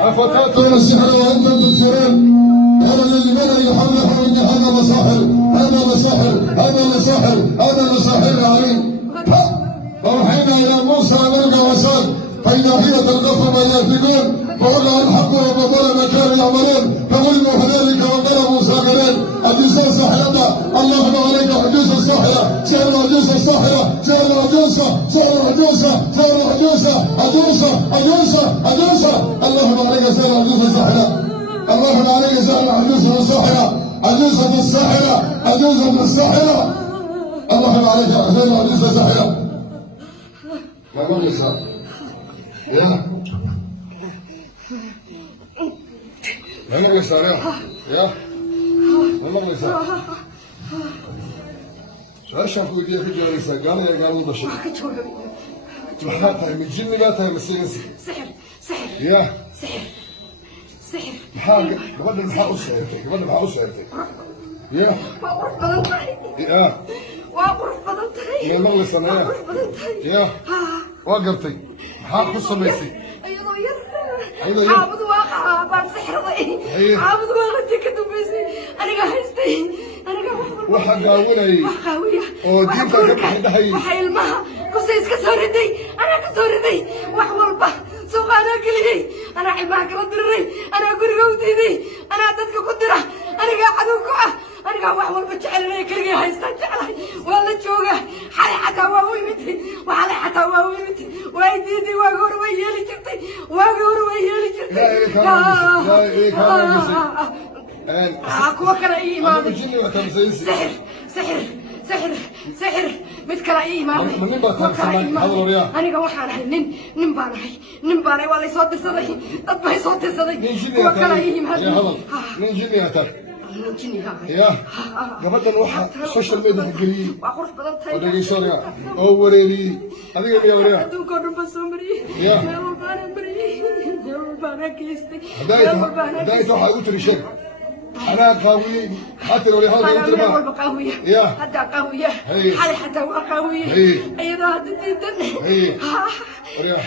أفتأتون السحر وأنتم تبصرون قال للملأ يحرفون إن هذا لساحر هذا لساحر هذا لساحر هذا لساحر عليم فأوحينا إلى موسى أمرك وساد فإذا هي تلقف ما يأفكون فوقع الحق وبطل ما كانوا يعملون فظلموا كذلك وقلبوا ساخرين عجوز الساحرة اللهم عليك عجوز الساحرة سحر عجوز الساحرة سحر عجوزة سحر عجوزة سحر عجوزة عجوزة عجوزة عجوزة اللهم عليك سحر عجوز الساحرة اللهم عليك سحر عجوز الساحرة عجوزة الساحرة عجوزة الساحرة اللهم عليك سحر عجوز الساحرة ما مغلس يا ما مغلس يا ما مغلس شاشة فوقي في جالسة قال يا قال بشر محاطة من جن قاتها من السينسي سحر يا سحر محاق قبل المحاق وسعرتك قبل المحاق وسعرتك يا وأقرب بلنتهي يا وأقرب بلنتهي يا مغلس يا يا وقرتي محاق قصة ميسي عابد واقع بان سحر ضي عابد واقع تكتب بيسي أنا قاهستي أنا وحقاولي وحقاوية وحقاولي وحي المها قصيص كسوردي أنا كسوردي وحول به سوق أنا كلي أنا علمها كردري أنا قرقودي دي أنا دتك قدرة أنا قاعد وقع أنا قاعد وحول بتشعلني كلي هيستجعلي ولا تشوقه حالي حتى واويمتي وحالي حتى واويمتي ويديدي واقور ويالي جرتي واقور ويالي جرتي أكو كلا إيمان سحر متكلا إيمان أنا قاعد وحنا نن باني ولا يصوت صدقي أبغى يصوت صدقي وكلا إيمان من جنياتك يا قبل نروح سوشيال ميديا الجديد ودقي سوريا أو وريني هذه يا وريا دوكون بسمري يا بارا كيستي دايت واحد يقول شيء أنا قوي حتى لو لهذا أنا قوية يا حتى قوية حتى قوية أيضا تدين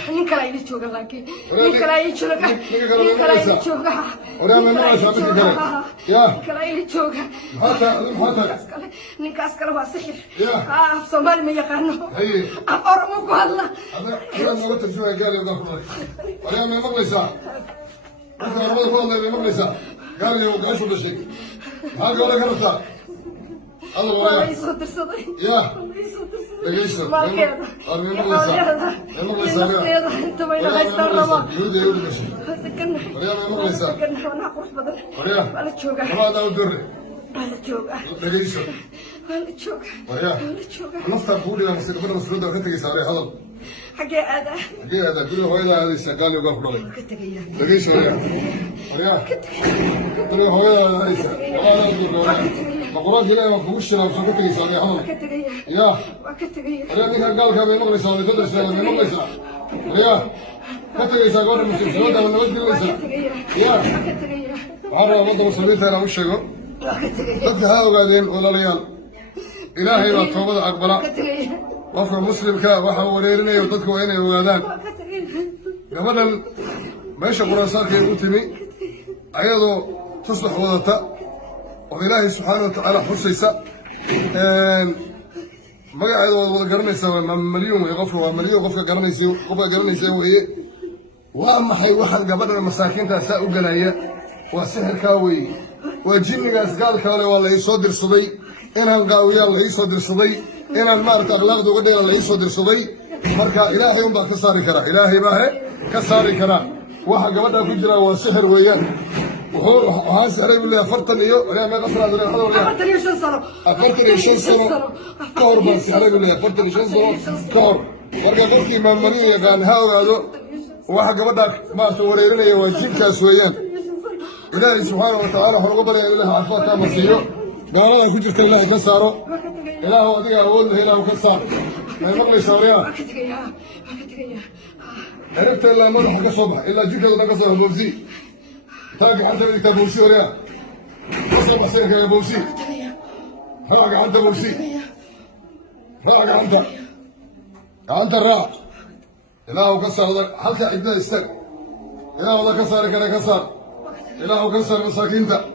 نكلا يشوف لكن نكلا يشوف نكلا يشوف ولا من ما سامك كذا يا نكلا يشوف هذا نكاسكر واسحر يا سومالي ما يقانو أرمو كهلا هذا ما قلت شو قال يا دكتور ولا من مغلسة أنا ما أقول والله من مغلسة قال لي وقال شو بشيء هذا ولا قرطة الله والله يصدر صدق يا ليش ما كذا مغلسة انت ما يلاقي الرما تكنا وانا اقرص بدل ولا تشوقه هذا ودري ولا تشوقه ليش ولا تشوقه ويا نفط بودي لما سيدنا مسعود وكنت يساري هذا حقي هذا كل هو هذا السقال يوقف له ليش ويا كل هو هذا مقرات هنا وكوش لو سكت يساري هذا يا أنا من قال كم يوم غيسان تدرس ولا يوم غيسان يا كتير يساقون المسلمين هذا من وجه غيسان يا عرّا مضى مسلمين أنا مش شيء تبدأ هذا قاعدين ولا ريال إلهي لا توبة أقبله وفق مسلم كا وحوريرني وتذكر هنا وغادان قبلا ماشي قرصات كي أوتمي أيضا تصلح وضعتا وإلهي سبحانه وتعالى حسيسا magaceeda wada garanaysaa waa maliyun way qof waa maliyo qofka garanaysa weeye waa maxay waxaan gabadha masaakiinta saa u galaya waa sixirka weeye waa jinnigaas gaalka wale waa la soo dirsaday inaan qaawiyaa la soo dirsaday inaan maarta akhlaaqda uga dheeran la soo dirsaday marka ilaahay un baa ka saari kara ilaahay baa ka saari kara waxa gabadha ku jira waa sixir weeyaan وهذا سعره ولا فرتن إيوه ولا ما قصر هذا ولا ولا فرتن يشين سنة كور بس سعره ولا فرتن يشين سنة كور ورجع قلتي ما مني كان هذا واحد قبضك ما تورينا يوجد كاسويان إلهي سبحانه وتعالى حرقبنا يا إله عفوا كام سيو قال الله كنت الله كسره إله هو ذي أقول هنا وكسر ما يمغلي سوريا عرفت إلا ما حق صبح إلا جيك هذا كسر بوزي تاجي حتى كتاب موسي ولا قصر حسينك يا بوسي راجع أنت بوسي راجع أنت أنت الراع إله كسر هذا حلقة عدة يستر إله هذا كسر كذا كسر إله كسر مساكين ده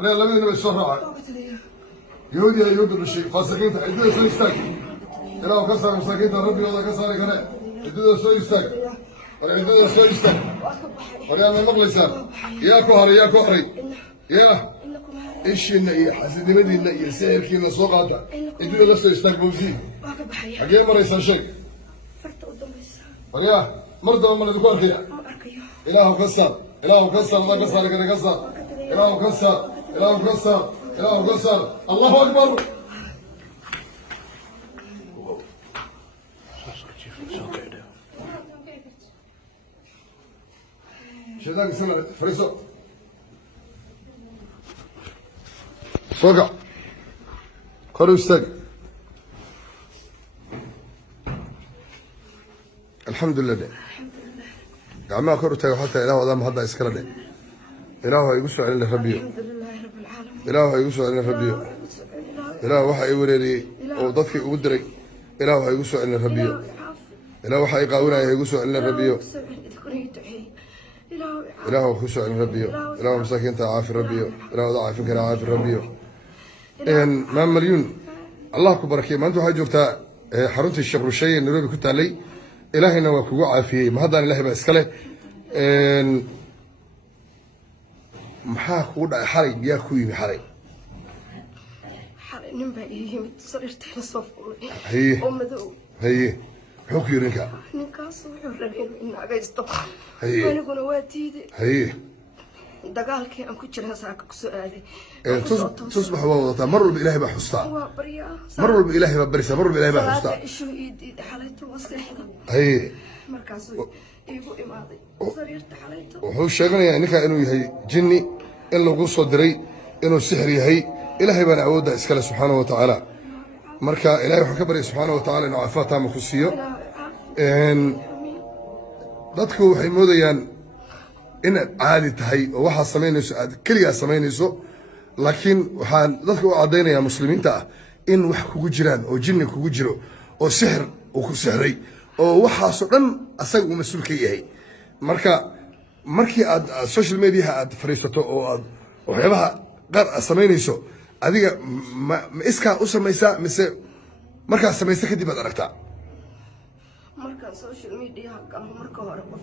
أنا لا بد من الشرع يهودي يهود الشيء فاسقين ده عدة يسوي يستر إله كسر مساكين ده ربي هذا كسر كذا عدة يسوي يستر أنا عدة يسوي يستر أنا ما نقول يستر يا كهري يا كهري يا إيش النية حسيت مدي النية سير كينا صوغاتا إنتوا لا تستقبلوا فيه حقيقة مرة يصير شيء وريا مرضى من الذكور فيها إله كسر إله كسر الله كسر كذا كسر إله كسر إله كسر إله كسر الله أكبر شدان سنة فريسو فوقع قروا استاق الحمد لله ده قعما قروا تاقوا حتى إله وضام هذا إسكرا ده إله يقصوا علينا ربيو الحمد لله رب العالمين إله يقصوا علينا ربيو إله وحا يوريري وضدك يقدري إله يقصوا علينا ربيو إله وحا يقاونا يقصوا علينا ربيو إله خشوا علينا ربيو إله مساكين عافي ربيو إله ضعف كنا عافي ربيو ما مليون الله كبرك ما أنتوا حاجوكتا حرمت الشيخ رشيد نروبي كنت علي إلهنا وكوع عافي ما هذا إله بأسكله محاك وضع حري يا خوي حري حري نبى يمد صرت الصف هي ومذوب هي حكي رنكا ninkaas wuxuu rabay inuu inagaysto Haye. aniguna waa diiday هي dagaalkii aan ku jiraa saaka ku soo aaday تصبح وضعتها مر بإلهي بحسطها waa baryaa مر بإلهي ببرسها مر بإلهي salaada بحسطها ishuu ii diiday xalayto waa seexda هي markaasuu iigu imaaday sariirta xalayto wuxuu sheeganayaa ninka inuu yahay jinni in lagu soo diray inuu sixir yahay ilaahay baan awoodda iskale subxaanahu wa tacaala marka ilaahay waxaan ka baryay subxaanahu wa tacaala inuu caafimaad taama ku siiyo dadku waxay moodayaan inaad caadi tahay oo waxaad samaynayso aad keligaa samaynayso laakiin waxaan dadka u caddaynayaa muslimiinta ah in wax kugu jiraan oo jinni kugu jiro oo sixir uu ku sixray oo waxaasoo dhan asaga uu mas-uul ka yahay marka markii aad social mediaha aad fadhiisato oo aad waxyaabaha qaar aad samaynayso adiga ma iskaa u samaysaa mise markaad samaysa kadib aad aragtaa markaan social media galo marka hore qof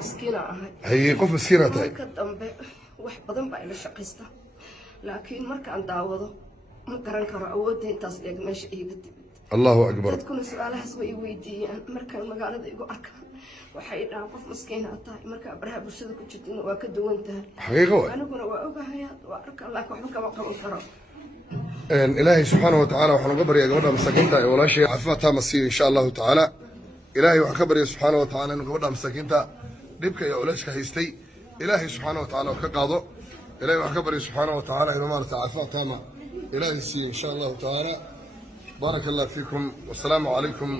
miskiina ahay haye qof miskiina tahay marka dambe wax badan baa ila shaqaysta laakiin markaan daawado ma garan karo awoodda intaas eeg meesha iiga timid allahu akbar dadkuna su-aalahaas way i weydiiyaan markaan magaalada igu arkaan waxay dhahaan qof miskiina tahay markaa baraha bulshada ku jirtina waa ka duwan tahay xaqiiqo waay aniguna waa ogahayaa waa arkaan laakiin waxba kama qaban karo ilaahay subxaanahu wa tacaala waxaan uga baryaa gabadha masaakiinta ee walaashay caafimaad taama siiyo insha allahu tacaala ilaahay waxaan ka baryaa subxaanahu wa tacaala inuu gabadha masaakiinta dhibka iyo culeyska haystay ilaahay subxaanahu wa tacaala ka qaado ilaahay waxaan ka baryaa subxaanahu wa tacaala inuu maarata caafimaad taama ilaahay siiyo insha allahu tacaala بارك الله فيكم والسلام عليكم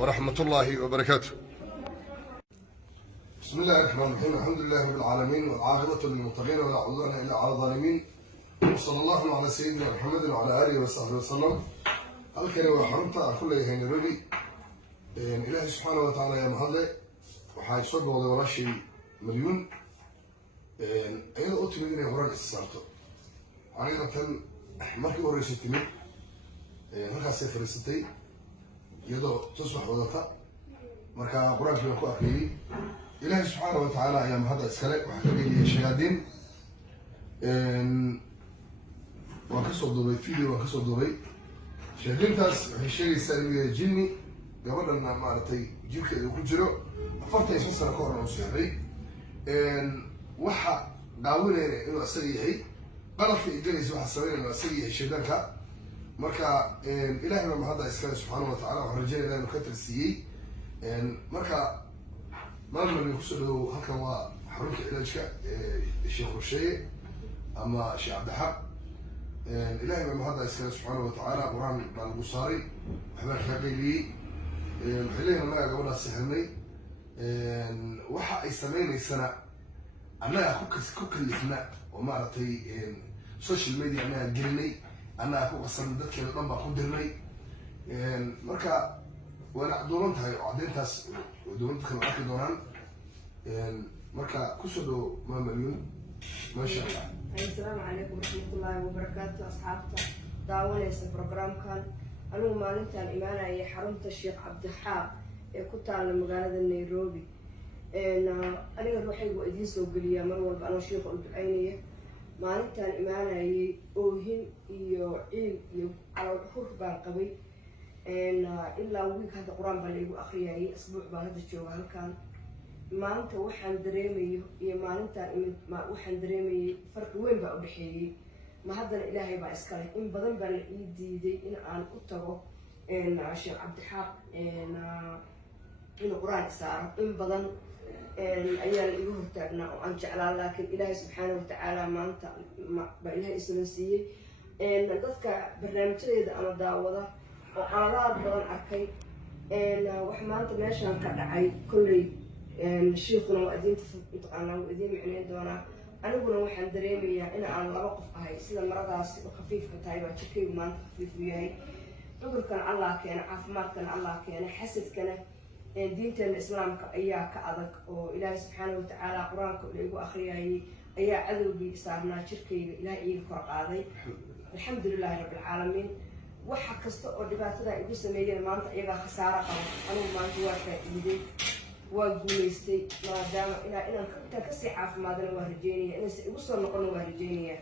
ورحمة الله وبركاته بسم الله الرحمن الرحيم الحمد لله رب العالمين والعاقبة للمتقين ولا عدوان إلا على الظالمين وصلى الله على سيدنا محمد وعلى آله وصحبه وسلم الكريم وحرمته كل يهين ربي إلهي سبحانه وتعالى يا محلي وحاج صدق ولا شيء مليون أيضا قلت لي إني أوراق استسارته عقيدة مركب الرئيس التميم halkaasay fadhiisatay iyadoo tusbax wadata marka qur-aankii baan ku akriyey ilaahay subxaana wa tacaala ayaa mahadda iskale waxaa ka leeyahay shayaadiin waan kasoo duubay video waan kasoo duubay shayaadiintaas waxay sheegaysaa inuu yahay jinni gabadhana maaragtay jirkeeda ku jiro 45 sano ka horna u sixray waxa qaawinayna inuu asaga yahay qalabka ay gelaysa waxa sameynaya inuu asaga yahay shaydaanka marka ilaahay baa mahadda iskale subxaanahu wa tacaala waxaan rajeynaya inuu ka tarsiiyey marka maalmali kusoo dhawow halkan waa xarunta cilaajka sheekh rusheeye ama sheekh cabdixaq ilaahay baa mahadda iskale subxaanahu wa tacaala qur-aan baa lagu saaray waxbaa kaa qayliyey waxay leeyihin annagaa gabadhaas sixirnay waxa ay sameynaysana annaga ku kalifna oo maaragtay social media annaga gelinay annaga ku qasan dadkeena dhan baan ku dirnay marka waana doonan tahay oo caddeyntaas dowladda kale arki doonaan marka kusoo dhow maamalyuun maasha allah. Assalaamu calaykum waraxmatullaahi wabarakaatu asxaabta daawanaysa programkan anigu maalintaan imaanayay xarunta Sheekh Cabdixaaq ee ku taala magaalada Nairobi aniga ruuxaygu idiin soo geliyaa mar walba anoo sheekha u ducaynaya maalintaan imaanayay oohin iyo ciil iyo calool xur baan qabay ilaa wiig hadda qur-aan baa laygu akhriyayay asbuuc baan hadda jooga halkan maanta waxaan dareemayo iyo maalintaan imid waxaan dareemayay farqi weyn baa u dhexeeyey ma haddana ilaahay baa iskale in badan baa la ii diiday in aan u tago Sheekh Cabdixaaq inuu qur-aan isaaro in badan ayaa la igu hortaagnaa oo aan jeclaa laakiin ilaahay subxaana watacaala maanta baa ilaahay isla siiyey dadka barnaamijyadeeda ama daawada oo qaladaad badan arkay wax maanta meeshaan ka dhacay kolley shiikhuna waa idiin mataqaanaa waa idiin micnayn doonaa aniguna waxaan dareemayaa in aan laba qof ahay sida maradaasi u khafiifka tahay baa jirkaygu maanta khafiif u yahay cudurkan allah keena caafimaadkana allah keena xasadkana diinteena islaamka ayaa ka adag oo ilaahay subxaana watacaala qur-aanka laygu akhriyayay ayaa cadowgii saarnaa jirkayga ilaahay iiga kor qaaday alxamdulilaahi rabbilcaalamiin waxa kasta oo dhibaatada igu sameeyeen maanta iyagaa khasaaro qaba anigu maanta waa faa'iiday waa guulaystay maadaama inaan kasii caafimaadana waa rajeynaya inaysa igu soo noqona waa rajeynaya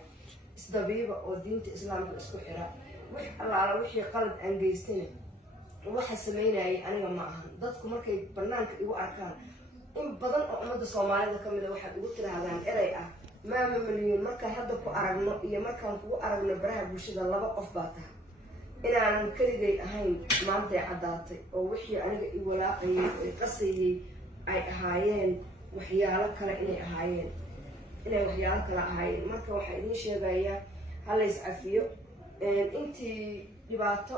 isdabiiba oo diinta islaamka isku xira wix allaala wixii qalad aan geystana waxa sameynayay aniga ma ahan dadku markay banaanka igu arkaan in badan oo ummadda soomaalida ka mida waxaad igu tirahdaan eray ah maama malyuun markaan hadda ku aragno iyo markaan kugu aragno baraha bulshada laba qof baa tahay inaanan keligay ahayn maantay caddaatay oo wixii aniga i walaaqayay oo i qasayay ay ahaayeen waxyaalo kale inay waxyaalo kale ahaayeen marka waxaa idiin sheegayaa halays cafiyo intii dhibaato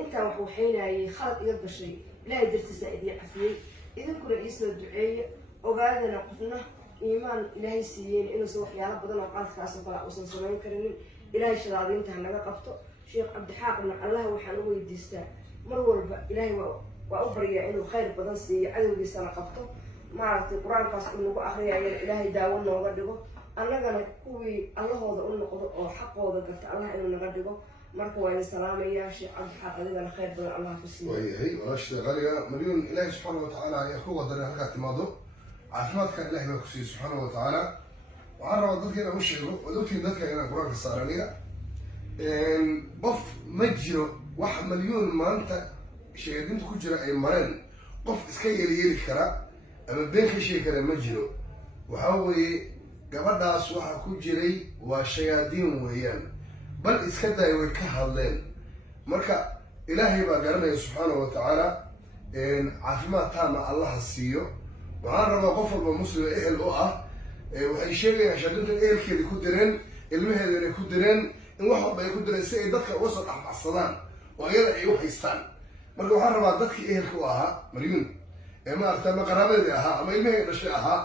intaan wax waxaynayay khalad iga gashay ilaahay dartiisa idiin cafiyey idinkuna iisoo duceeya ogaadana qofna iimaan ilaahay siiyeen inuusan waxyaalo badan oo qaadkaasoo kale uusan samayn karinin ilaahay shadaadiinta hanaga qabto Sheekh Cabdixaaqna allah waxaan u weydiistaa mar walba ilaahay waa u baryaa inuu khayr badan siiyo cadowgiisana qabto maaragtay qur-aankaas uu nagu akhriyaya ilaahay daawo nooga dhigo annagana kuwii allahooda u noqdo oo xaqooda garta allah inuu naga dhigo marka waa idin salaamayaa Sheekh Cabdixaaq adigana khayr badan allah ku siiyo waayahay walaasha qaliga malyuun ilaahay subxaana watacaala ayaa ku qadaray halkaa timaado caafimaadkan ilaahay baa ku siiyey subxaana watacaala waxaan rabaa dadka inaan u sheego waad ogtihiin dadka inaan qur-aanka saaraniga qof ma jiro wax malyuun maanta shayaadiinta ku jira ay mareen qof iska yeeli kara ama been ka sheegi kara ma jiro waxaa weeye gabadhaas waxa ku jiray waa shayaadiin weeyaan bal iska day way ka hadleen marka ilaahay baa garanaya subxaana watacaala caafimaad taama allaha siiyo waxaan rabaa qof walba muslima ehel u ah waxay sheegayaan shayaadiinta ehelkeedii ku direen ilmaheedana ku direen in wax walba ay ku direen si ay dadka uga soo dhexbaxsadaan oo iyada ay u haystaan marka waxaan rabaa dadkii ehelka u ahaa malyuun ee maaragta ama qaraabadeedii ahaa ama ilmahey dhashay ahaa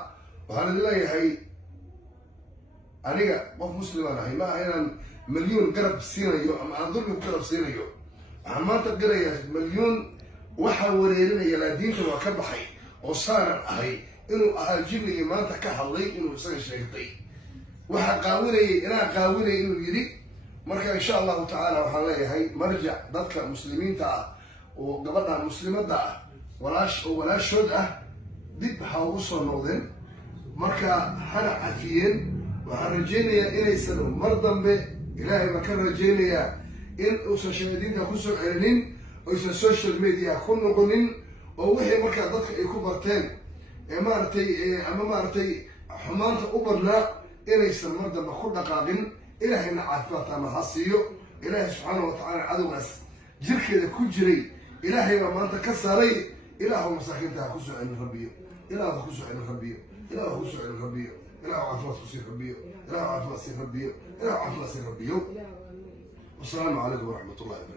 waxaan idin leeyahay aniga qof muslimaan ahay ma aha inaan malyuun garab siinayo ama aan dulmi ku garab siinayo waxaan maanta garayaa malyuun waxaa wareerinaya laa diinta waa ka baxay oo saaran ahay inuu ahaa jinigii maanta ka hadlay inuu isaga sheegtay waxaa qaawinayay inaa qaawinay inuu yidhi marka insha allahu tacaala waxaan leeyahay marjac dadka muslimiinta ah oo gabadha muslimadda ah oo walaashood ah dib ha ugu soo noqdeen marka hana cafiyeen waxaan rajaynayaa inaysan mar dambe ilaahay baan ka rajaynayaa in uusan shayaadiinta kusoo celinin oysan social media ku noqonin oo wixii markaa dadka ay ku barteen maaragtay ama maaragtay xumaanta u badnaa inaysan mar dambe ku dhaqaaqin ilaahayna caafimaad taama ha siiyo ilaahay subxaana watacaala cadowgaas jirkeeda ku jiray ilaahay baa maanta ka saaray ilaahu masaakiinta ha kusoo celin rabbiyo ilaahu ha kusoo celin rabbiyo ilaahu ha kusoo celin rabbiyo ilaahu caafimaad kusii rabbiyo ilaahu caafimaad sii rabbiyo ilaahu caafimaad sii rabbiyo wasalaamu calaykum waraxmat ullahi wabarakatu